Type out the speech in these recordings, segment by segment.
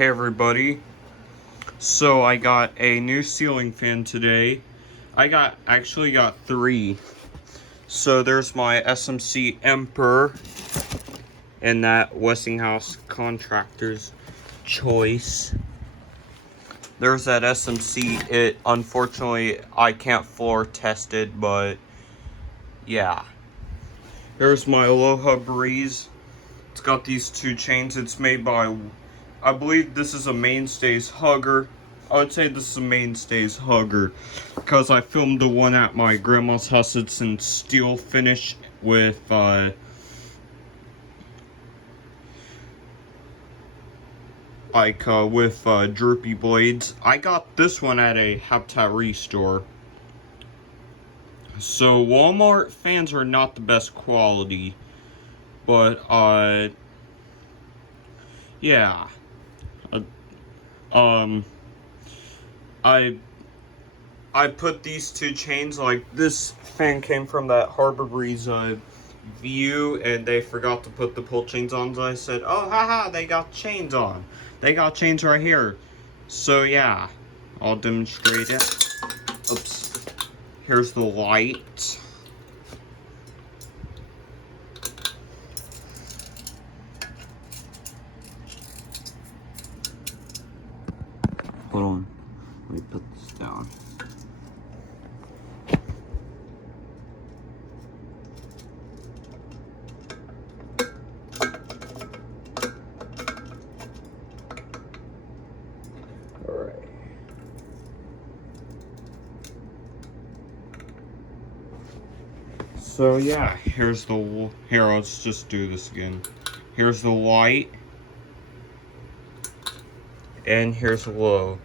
Hey everybody, so I got a new ceiling fan today. I actually got three. So there's my SMC Emperor and that Westinghouse Contractor's Choice. There's that SMC, it unfortunately I can't floor test it, but yeah. There's my Aloha Breeze. It's got these two chains. It's made by, I believe this is a Mainstays hugger. I would say this is a Mainstays hugger because I filmed the one at my grandma's house. It's in steel finish with droopy blades. I got this one at a Habitat Restore. So Walmart fans are not the best quality, but yeah. I put these two chains, like this fan came from that Harbor Breeze view, and they forgot to put the pull chains on, so I said, oh haha, they got chains on. They got chains right here. So yeah, I'll demonstrate it. Oops. Here's the light. Hold on, let me put this down. Alright. So yeah, here's the, here, let's just do this again. Here's the light. And here's the low.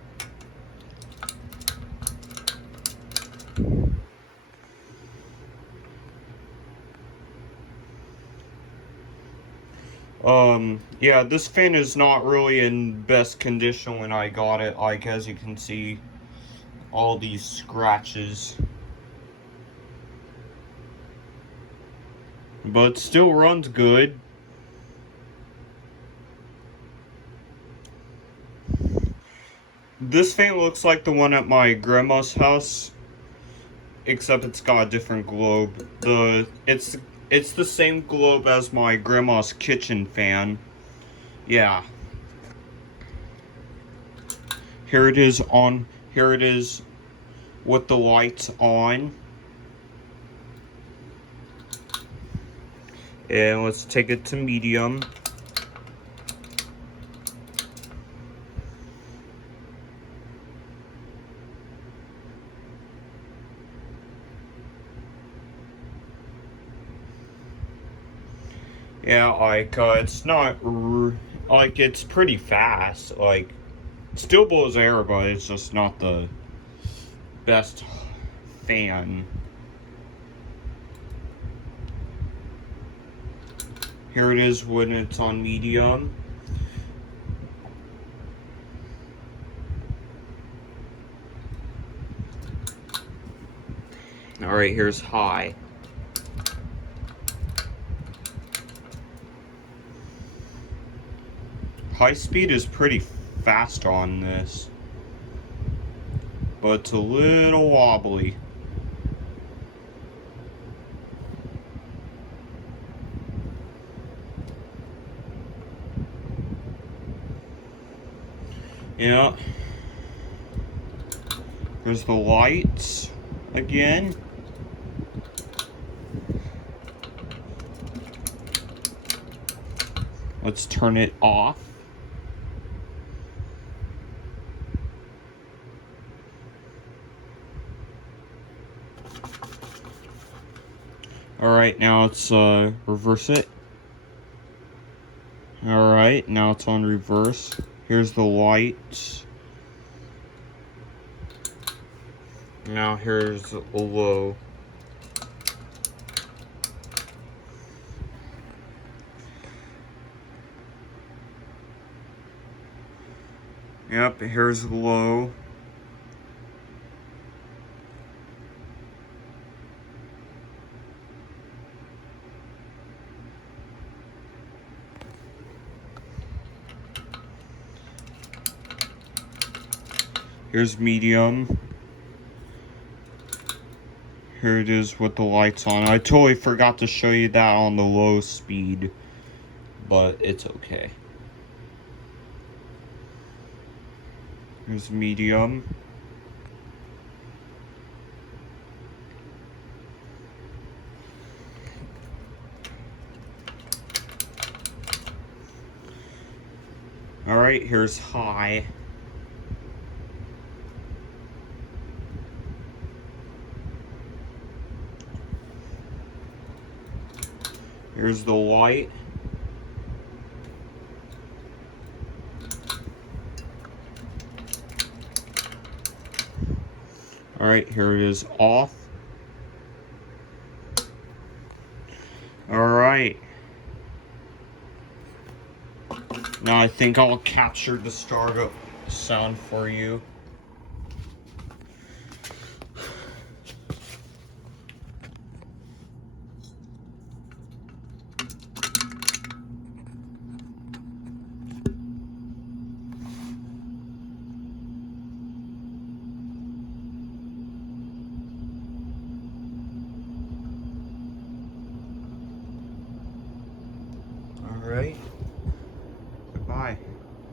Yeah, this fan is not really in best condition when I got it. Like, as you can see, all these scratches. But it still runs good. This fan looks like the one at my grandma's house, except it's got a different globe. It's the same globe as my grandma's kitchen fan. Yeah. Here it is on, here it is with the lights on. And let's take it to medium. Yeah, like, it's not, like, it's pretty fast. Like, it still blows air, but it's just not the best fan. Here it is when it's on medium. Alright, here's high. High speed is pretty fast on this, but it's a little wobbly. Yeah. There's the lights again. Let's turn it off. Alright, now let's reverse it. Alright, now it's on reverse. Here's the lights. Now here's a low. Yep, here's low. Here's medium. Here it is with the lights on. I totally forgot to show you that on the low speed, but it's okay. Here's medium. Alright, here's high. Here's the light. Alright, here it is off. Alright. Now I think I'll capture the startup sound for you.